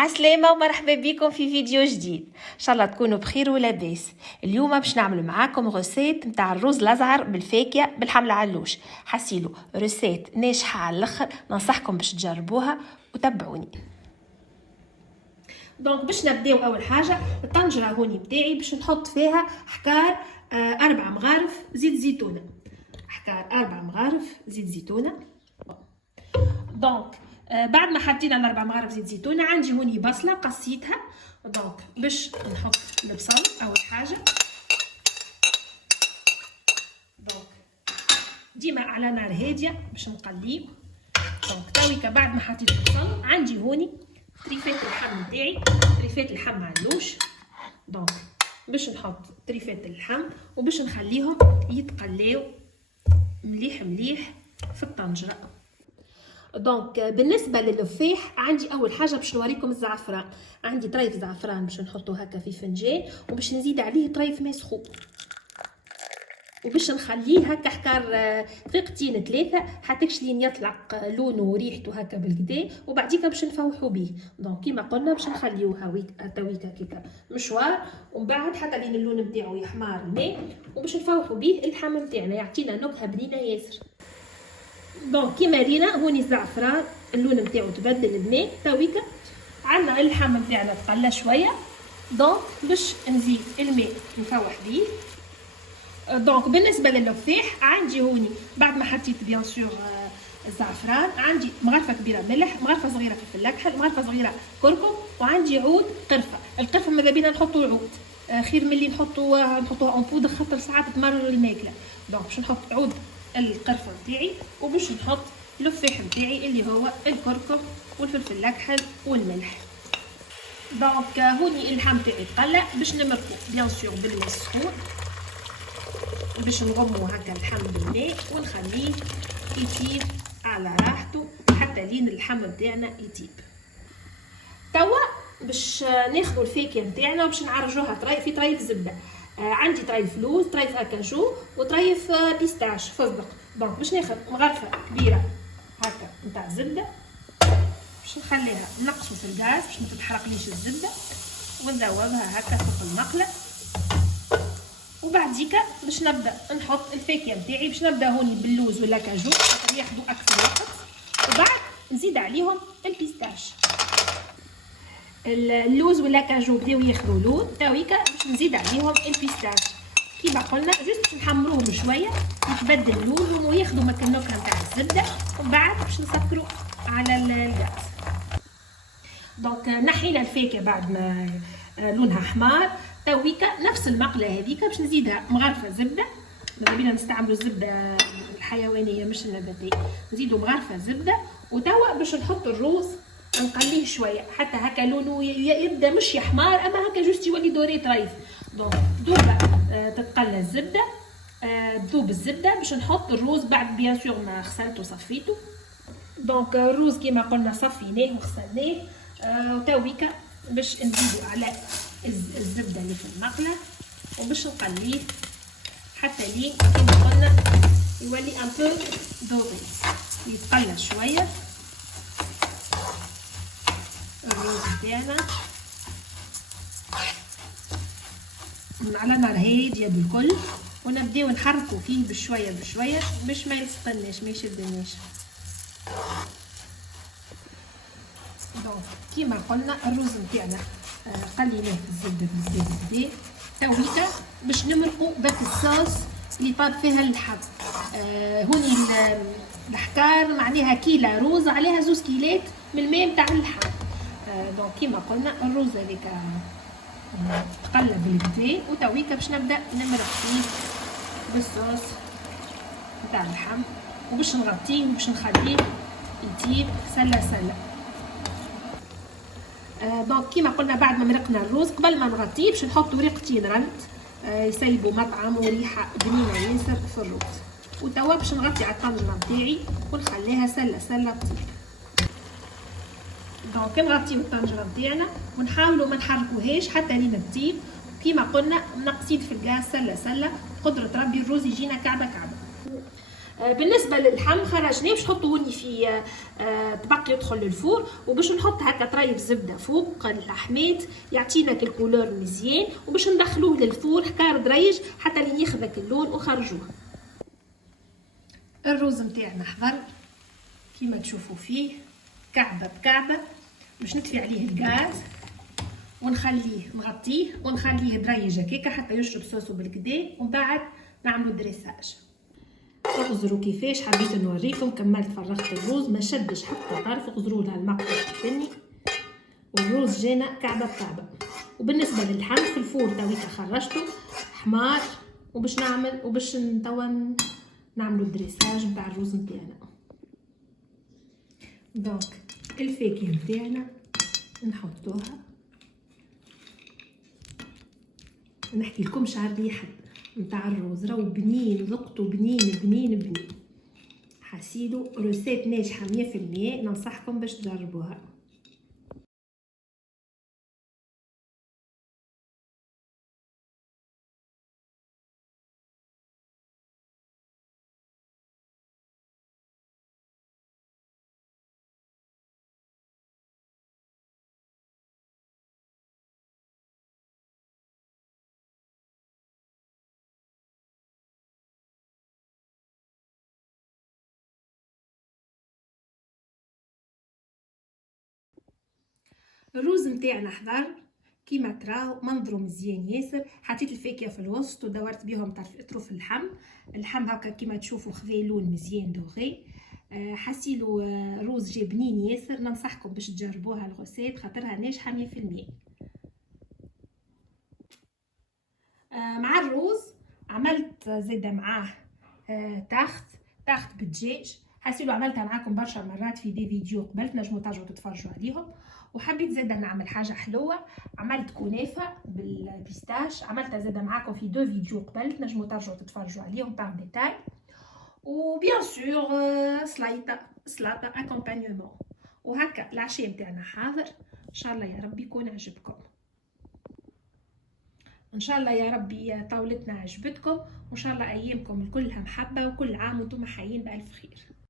عسلامة ومرحبا بكم في فيديو جديد. ان شاء الله تكونوا بخير ولاباس. اليوم باش نعمل معاكم غوسيت نتاع الرز الازعر بالفاكهه بالحمل علوش. حسيلو روسيت ناجحه على الاخر، ننصحكم باش تجربوها وتبعوني. دونك باش نبداو اول حاجه الطنجره هوني بتاعي باش نحط فيها حكار 4 مغارف زيت زيتونه. حكار 4 مغارف زيت زيتونه. دونك بعد ما حطينا الاربع مغارف زيت زيتونه عندي هوني بصله قصيتها. دونك باش نحط البصل اول حاجه. دونك ديما على نار هاديه باش نقليه. دونك تويكا بعد ما حطيت البصل عندي هوني تريفات اللحم نتاعي، تريفات اللحم علوش. دونك باش نحط تريفات اللحم وباش نخليهم يتقلاو مليح مليح في الطنجره. دونك بالنسبه للفاح عندي اول حاجه باش نوريكم الزعفران. عندي طريف زعفران باش نحطه هكا في فنجان وباش نزيد عليه طريف مسخوط وباش نخليه هكا حكار دقيقتين 3 حتى لين يطلق لونه وريحته هكا بالكدا، وبعديك باش نفوحوا به. دونك كيما قلنا باش نخليوه هاويكا كيكا مشوار، ومن بعد حتى لين اللون نتاعو يحمر الماء وباش نفوحوا به اللحم نتاعنا يعطينا نكهه بنينه ياسر. دونك كيما رينا هوني الزعفران اللون نتاعو تبدل الماء تويكا، عندنا اللحم نتاعنا تقلى شويه. دونك باش نزيد الماء نفوح بيه. دونك بالنسبه للفاح عندي هوني بعد ما حطيت بيان سور الزعفران عندي مغرفه كبيره ملح، مغرفه صغيره فلفل اكحل، مغرفه صغيره كركم، وعندي عود قرفه. القرفه ماذا بينا نحطوا العود خير ملي نحطوها اون بودر خاطر ساعات تمرر الماكله. دونك باش نحط عود القرفه نتاعي وباش نحط الفاح نتاعي اللي هو الكركم والفلفل الاكحل والملح. دونك هوني اللحم تاعي تقلى باش نمرقو بيان سور بالماء السخون باش نغمو هكا اللحم بالماء ونخليه يطيب على راحته حتى لين اللحم نتاعنا يطيب. توا باش ناخذوا الفاكهه نتاعنا وباش نعرجوها في طريف زبده. عندي طريف لوز، طريف اكاجو، وطريف بيستاش فستق. دونك باش ناخذ مغرفه كبيره هكا نتاع زبده باش نخليها نقصوا في الغاز باش ما تتحرقليش الزبده ونذوبها هكا في المقله. وبعديكا باش نبدا نحط الفاكهه نتاعي. باش نبدا هوني باللوز ولا كاجو خاطر ياخذوا اكثر وقت، وبعد نزيد عليهم البيستاش. اللوز ولا كاجو بداو ياخذوا لون تويكا باش نزيد عليهم البيستاش كيما قلنا جوست باش نحمروهم شويه يتبدل لونهم وياخذوا مكان النكهه نتاع الزبده، ومن بعد باش نسكروا على الغاز. دونك نحينا الفاكهه بعد ما لونها حمار تويكا نفس المقله هذيك باش نزيدها مغرفه زبده. ماذا بينا نستعملوا الزبده الحيوانيه مش النباتيه. نزيدوا مغرفه زبده وتوا باش نحط الروز نقليه شويه حتى هكا لونه يبدا مش يحمر اما هكا جوست يولي دوري طريف. دونك دوبا تتقلى الزبده تذوب الزبده باش نحط الروز بعد بيان سور ما غسلته وصفيته. دونك الروز كيما قلنا صفيناه وغسلناه وتويكا باش نزيدو على الزبده اللي في المقله وباش نقليه حتى لين كيما قلنا يولي ان بو دوري يتقلى شويه الروز تاعنا على نار هاديه بالكل، ونبداو نحركو فيه بشويه بشويه باش ما يسقناش ما يشدناش. دونك كيما قلنا الرز نتاعنا قليناه في الزبده بزاف تويكا باش نمرقو داك الصوص اللي طاب فيها اللحم. هوني الحكار معناها كيلة روز عليها 2 كيلات من الماء نتاع اللحم. دونك كيما قلنا الرز هذيك تقلى بالكدا وتويكا باش نبدا نمرق فيه بالصوص نتاع اللحم وباش نغطيه وباش نخليه يطيب سله سله. دونك كيما قلنا بعد ما مرقنا الروز قبل ما نغطيه باش نحط ورقتين رند يسيبوا مطعم وريحه بنينه ياسر في الروز. وتوا باش نغطي على الطنجره نتاعي ونخليها سله سله تطيب. دونك نغطيو الطنجره نتاعنا ونحاولوا ما نحركوهاش حتى لين تطيب. كيما قلنا نقصيد في الغاز سله سله قدره ربي الروز يجينا كعبه كعبه. بالنسبه للحم خرجناه باش نحطوه في طبق يدخل للفور، وباش نحط هكا طريف زبده فوق اللحمات يعطينا الكولور مزيان، وباش ندخلوه للفور حكار دريج حتى لين ياخذ اللون وخرجوه. الروز نتاعنا حضر كيما تشوفوا فيه كعبه بكعبه، باش نطفي عليه الغاز ونخليه نغطيه ونخليه دريج هكاكا حتى يشرب صوصه بالكدا، ومن بعد نعملو دريساج. اغزروا كيفاش حبيت نوريكم. كملت فرغت الروز ما شدش حتى طرف، اغزروا لها المقطع الثاني والروز جانا كعبه بكعبه. وبالنسبه للحم في الفور تويكا خرجته حمار، وباش توا نعملو الدريساج نتاع الروز نتاعنا. دونك الفاكهه نتاعنا نحطوها، نحكي لكمش على الريحه نتاع الروز راهو بنين، ذقته بنين بنين بنين. حسيلو روسيت ناجحه 100%، ننصحكم باش تجربوها. الروز نتاعنا حضر كيما تراو منظرو مزيان ياسر. حطيت الفاكهه في الوسط ودورت بيهم اطراف اللحم هكا كيما تشوفوا خذا لون مزيان دوغي. حسيلو روز جا بنين ياسر، ننصحكم باش تجربوها الغوسيت خاطرها ناجحه 100%. مع الروز عملت زاده معاه تاخت بالدجاج. حسيلو عملتها معاكم برشا مرات في دي فيديو قبل، تنجموا ترجعوا تتفرجوا عليهم. وحبيت زاده نعمل حاجه حلوه، عملت كنافه بالبيستاش، عملتها زاده معاكم في دو فيديو قبل، تنجموا ترجعوا تتفرجوا عليهم بار ديتاي. وبيان سور سلطه اكومبانيومون. وهكا العشاء نتاعنا حاضر، ان شاء الله يا رب يكون عجبكم. ان شاء الله يا ربي طاولتنا عجبتكم، وان شاء الله ايامكم كلها محبه، وكل عام وانتم حيين بالف خير.